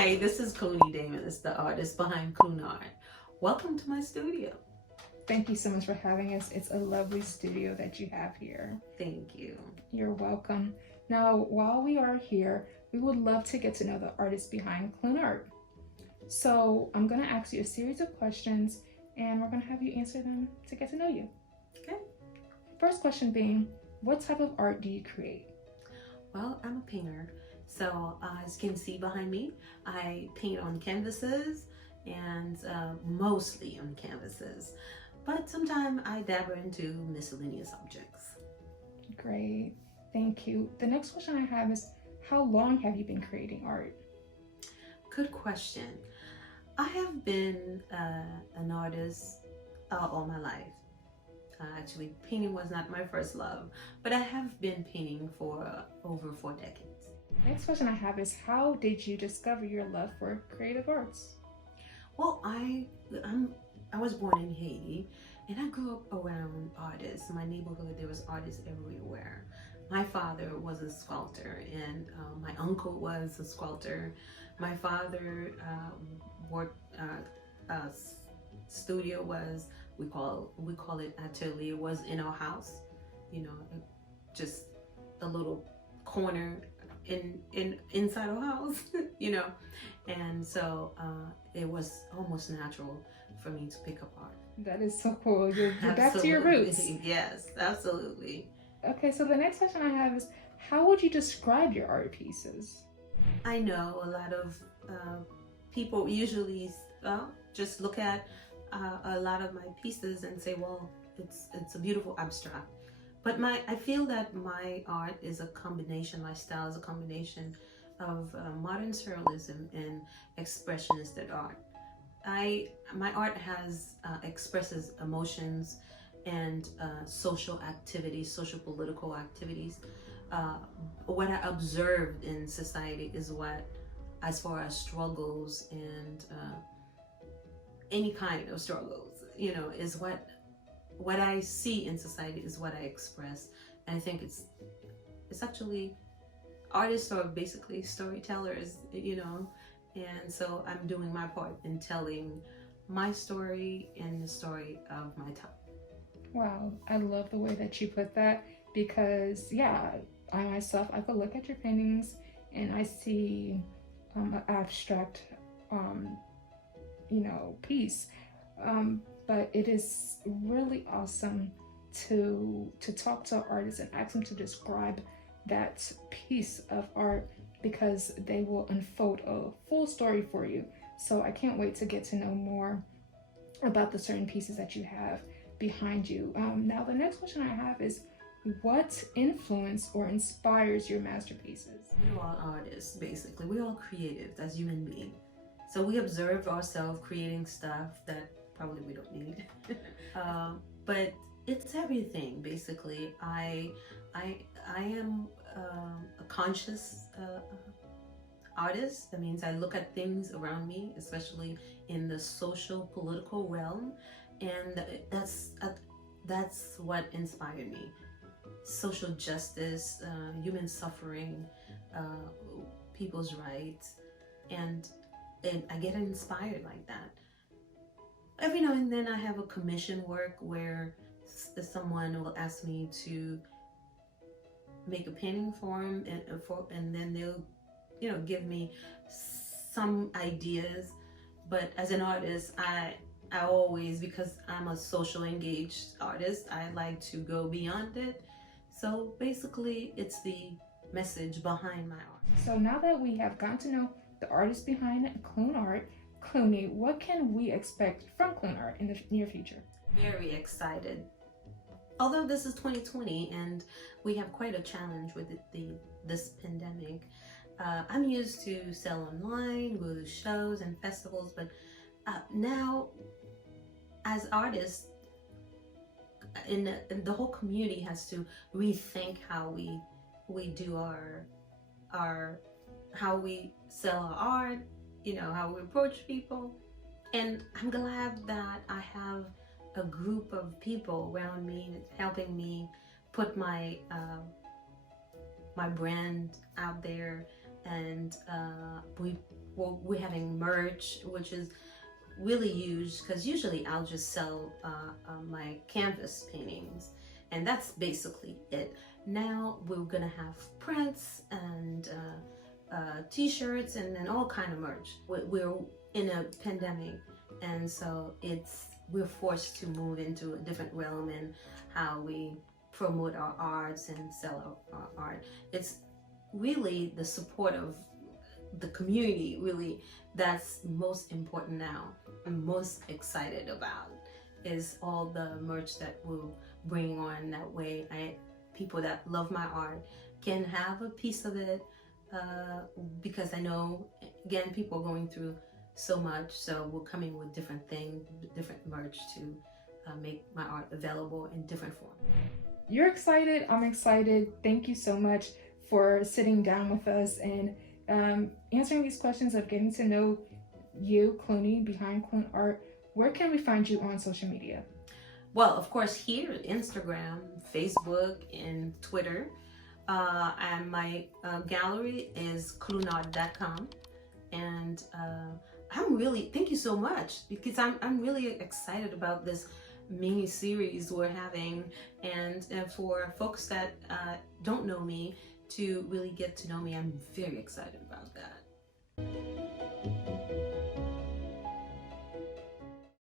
Hi, this is Clooney Davis, the artist behind ClunArt. Welcome to my studio. Thank you so much for having us. It's a lovely studio that you have here. Thank you. You're welcome. Now, while we are here, we would love to get to know the artist behind ClunArt. So, I'm going to ask you a series of questions and we're going to have you answer them to get to know you. Okay. First question being, what type of art do you create? Well, I'm a painter. So, as you can see behind me, I paint on canvases and mostly on canvases. But sometimes I dabble into miscellaneous objects. Great. Thank you. The next question I have is, how long have you been creating art? Good question. I have been an artist all my life. Actually, painting was not my first love, but I have been painting for over 4 decades. Next question I have is, how did you discover your love for creative arts? Well, I'm I was born in Haiti, and I grew up around artists. In my neighborhood, there was artists everywhere. My father was a sculptor, and my uncle was a sculptor. My father worked. Studio was we call it atelier was in our house. You know, just a little corner in inside our house. You know, and so it was almost natural for me to pick up art. That is so cool. You're back to your roots. Absolutely. Yes, absolutely. Okay, so the next question I have is, how would you describe your art pieces? I know a lot of people usually just look at a lot of my pieces and say, well, it's a beautiful abstract. But I feel that my art is a combination, my style is a combination of modern surrealism and expressionist art. My art has expresses emotions and social activities, social political activities. Uh, what I observed in society is what, as far as struggles and any kind of struggles, is what I see in society is what I express. And I think it's actually artists are basically storytellers, and so I'm doing my part in telling my story and the story of my time. Wow, I love the way that you put that because, yeah, I myself, I could look at your paintings and I see an abstract, um, piece. But it is really awesome to talk to artists and ask them to describe that piece of art because they will unfold a full story for you. So I can't wait to get to know more about the certain pieces that you have behind you. Now, the next question I have is, what influence or inspires your masterpieces? We're all artists, basically. We're all creative as human beings. So we observe ourselves creating stuff that probably we don't need. But it's everything, basically. I am a conscious artist. That means I look at things around me, especially in the social political realm, and that's what inspired me. Social justice, human suffering, uh, people's rights, and I get inspired like that. Every now and then I have a commission work where someone will ask me to make a painting for them, and then they'll give me some ideas. But as an artist, I always, because I'm a social engaged artist, I like to go beyond it. So basically it's the message behind my art. So now that we have gotten to know the artist behind ClunArt, Clooney, what can we expect from ClunArt in the near future? Very excited. Although this is 2020 and we have quite a challenge with this pandemic, I'm used to sell online, go to shows and festivals, but now as artists, in the whole community has to rethink how we do our how we sell our art, how we approach people. And I'm glad that I have a group of people around me helping me put my brand out there, and well, we're having merch, which is really huge because usually I'll just sell my canvas paintings, and that's basically it. Now we're gonna have prints and t-shirts and then all kind of merch. We're in a pandemic, and so we're forced to move into a different realm in how we promote our arts and sell our art. It's really the support of the community, really, that's most important now. I'm most excited about is all the merch that we'll bring on. That way people that love my art can have a piece of it, because I know, again, people are going through so much, so we're coming with different things, different merch to make my art available in different forms. You're excited, I'm excited. Thank you so much for sitting down with us and answering these questions of getting to know you, Clooney, behind ClunArt. Where can we find you on social media? Well, of course, here, Instagram, Facebook, and Twitter. And my gallery is ClunArt.com. And thank you so much, because I'm really excited about this mini series we're having, and for folks that don't know me to really get to know me. I'm very excited about that.